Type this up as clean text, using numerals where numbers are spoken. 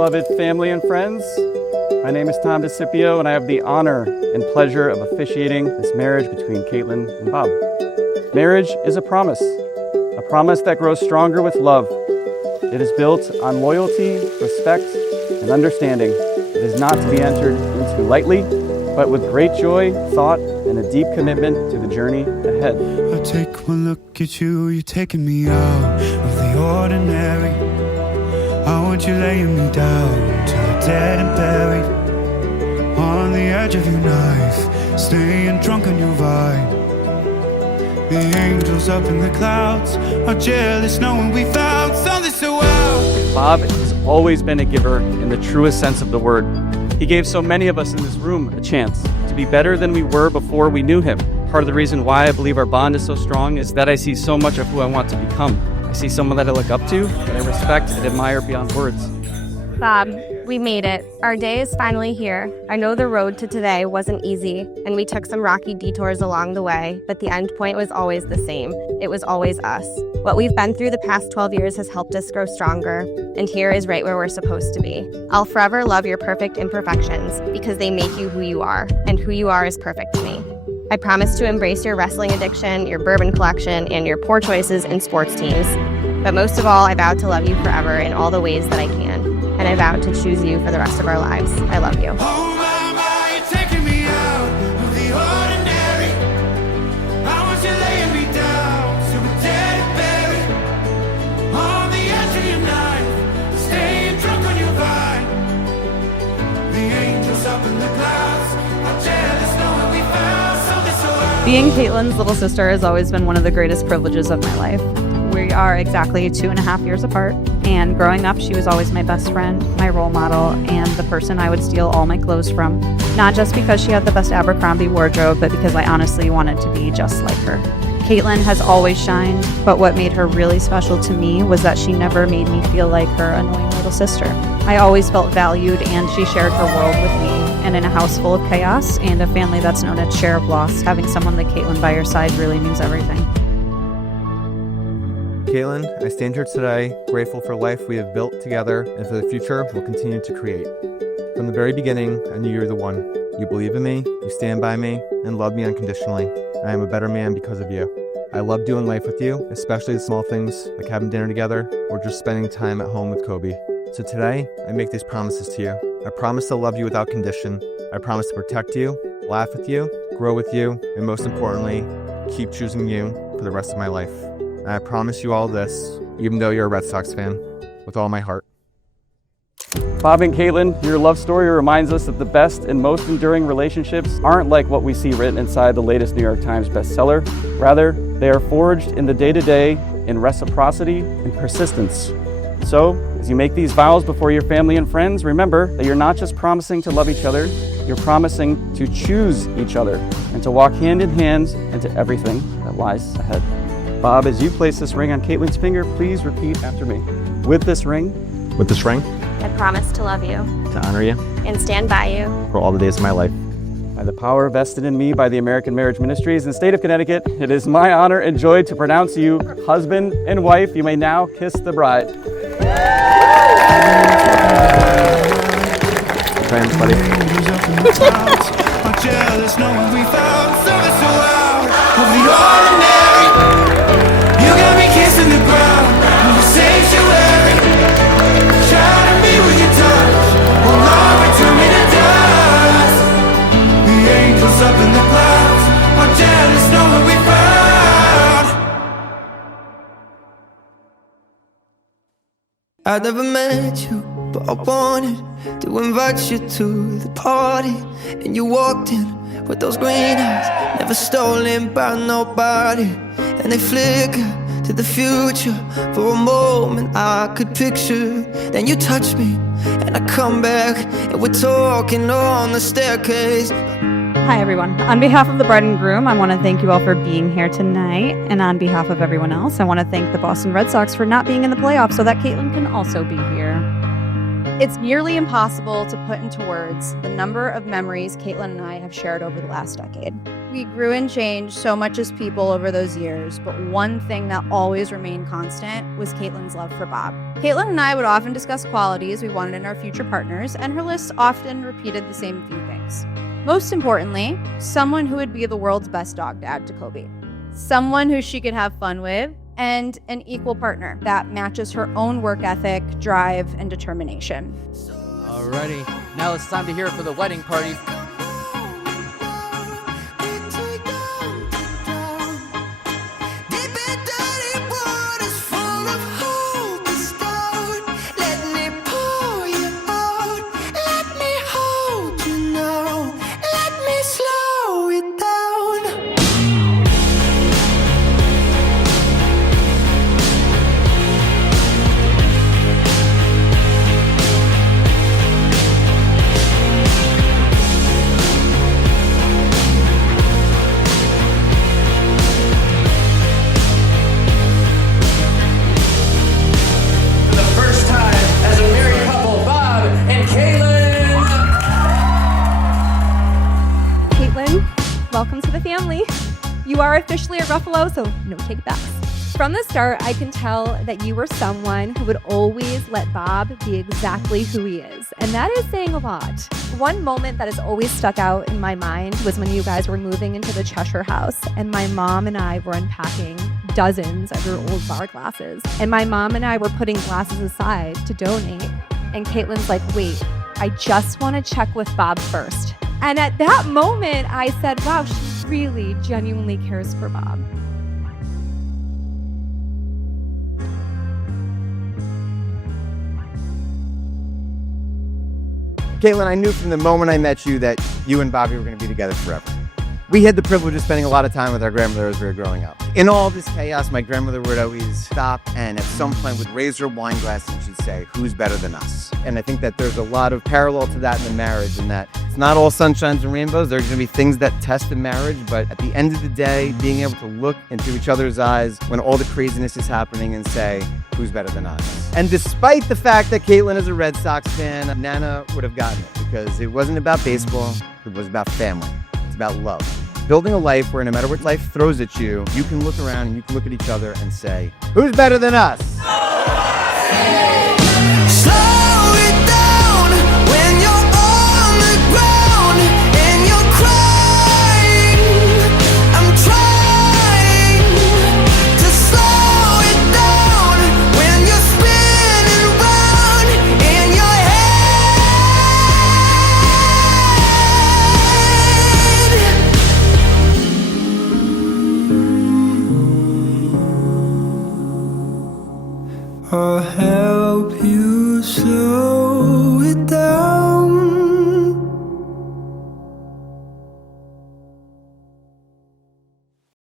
beloved family and friends. My name is Tom DeCipio, and I have the honor and pleasure of officiating this marriage between Kaitlyn and Bob. Marriage is a promise that grows stronger with love. It is built on loyalty, respect, and understanding. It is not to be entered into lightly, but with great joy, thought, and a deep commitment to the journey ahead. I take one look at you, you're taking me out of the ordinary. I want you laying me down till I'm dead and buried on the edge of your knife, staying drunk on your vine. The angels up in the clouds are jealous knowing we found something so wild. Bob has always been a giver in the truest sense of the word. He gave so many of us in this room a chance to be better than we were before we knew him. Part of the reason why I believe our bond is so strong is that I see so much of who I want to become. I see someone that I look up to, that I respect and admire beyond words. Bob, we made it. Our day is finally here. I know the road to today wasn't easy, and we took some rocky detours along the way, but the end point was always the same. It was always us. What we've been through the past 12 years has helped us grow stronger, and here is right where we're supposed to be. I'll forever love your perfect imperfections because they make you who you are, and who you are is perfect to me. I promise to embrace your wrestling addiction, your bourbon collection, and your poor choices in sports teams. But most of all, I vow to love you forever in all the ways that I can. And I vow to choose you for the rest of our lives. I love you. Oh my, you're taking me out of the ordinary. I want you laying me down so we're dead and buried on the edge of your knife, staying drunk on your vine. The angels up in the clouds are jealous knowing we found something so wild. Being Kaitlyn's little sister has always been one of the greatest privileges of my life. We are exactly 2.5 years apart, and growing up, she was always my best friend, my role model, and the person I would steal all my clothes from. Not just because she had the best Abercrombie wardrobe, but because I honestly wanted to be just like her. Kaitlyn has always shined, but what made her really special to me was that she never made me feel like her annoying little sister. I always felt valued, and she shared her world with me. And in a house full of chaos and a family that's known its share of loss, having someone like Kaitlyn by your side really means everything. Kaitlyn, I stand here today grateful for life we have built together and for the future we'll continue to create. From the very beginning, I knew you were the one. You believe in me, you stand by me, and love me unconditionally. I am a better man because of you. I love doing life with you, especially the small things like having dinner together or just spending time at home with Kobe. So today, I make these promises to you. I promise to love you without condition. I promise to protect you, laugh with you, grow with you, and most importantly, keep choosing you for the rest of my life. And I promise you all this, even though you're a Red Sox fan, with all my heart. Bob and Kaitlyn, your love story reminds us that the best and most enduring relationships aren't like what we see written inside the latest New York Times bestseller. Rather, they are forged in the day-to-day in reciprocity and persistence. So, as you make these vows before your family and friends, remember that you're not just promising to love each other, you're promising to choose each other and to walk hand in hand into everything that lies ahead. Bob, as you place this ring on Kaitlyn's finger, please repeat after me. With this ring, I promise to love you to honor you and stand by you for all the days of my life. by the power vested in me by the American Marriage Ministries in the state of Connecticut, it is my honor and joy to pronounce you husband and wife. You may now kiss the bride. Friends, buddy. Up in the clouds, are jealous knowing we found. I never met you, but I wanted to invite you to the party. And you walked in with those green eyes, never stolen by nobody. And they flicker to the future. For a moment I could picture. Then you touch me, and I come back, and we're talking on the staircase. Hi everyone. On behalf of the bride and groom, I want to thank you all for being here tonight. And on behalf of everyone else, I want to thank the Boston Red Sox for not being in the playoffs so that Kaitlyn can also be here. It's nearly impossible to put into words the number of memories Kaitlyn and I have shared over the last decade. We grew and changed so much as people over those years, but one thing that always remained constant was Kaitlyn's love for Bob. Kaitlyn and I would often discuss qualities we wanted in our future partners, and her list often repeated the same few things. Most importantly, someone who would be the world's best dog dad to Kobe. Someone who she could have fun with, and an equal partner that matches her own work ethic, drive, and determination. Alrighty, now it's time to hear it for the wedding party. Welcome to the family. You are officially a Ruffalo, so no take-backs. From the start, I can tell that you were someone who would always let Bob be exactly who he is, and that is saying a lot. One moment that has always stuck out in my mind was when you guys were moving into the Cheshire house, and my mom and I were unpacking dozens of your old bar glasses, and my mom and I were putting glasses aside to donate, and Kaitlyn's like, wait, I just want to check with Bob first. And at that moment, I said, wow, she really genuinely cares for Bob. Kaitlyn, I knew from the moment I met you that you and Bobby were going to be together forever. We had the privilege of spending a lot of time with our grandmother as we were growing up. In all this chaos, my grandmother would always stop and at some point would raise her wine glass and she'd say, who's better than us? And I think that there's a lot of parallel to that in the marriage, and that it's not all sunshines and rainbows. There's going to be things that test the marriage, but at the end of the day, being able to look into each other's eyes when all the craziness is happening and say, who's better than us? And despite the fact that Kaitlyn is a Red Sox fan, Nana would have gotten it because it wasn't about baseball, it was about family. It's about love. Building a life where no matter what life throws at you, you can look around and you can look at each other and say, who's better than us? Slow it down when you're on the ground and you're crying. I'm trying to slow it down when you're spinning round in your head. I'll help you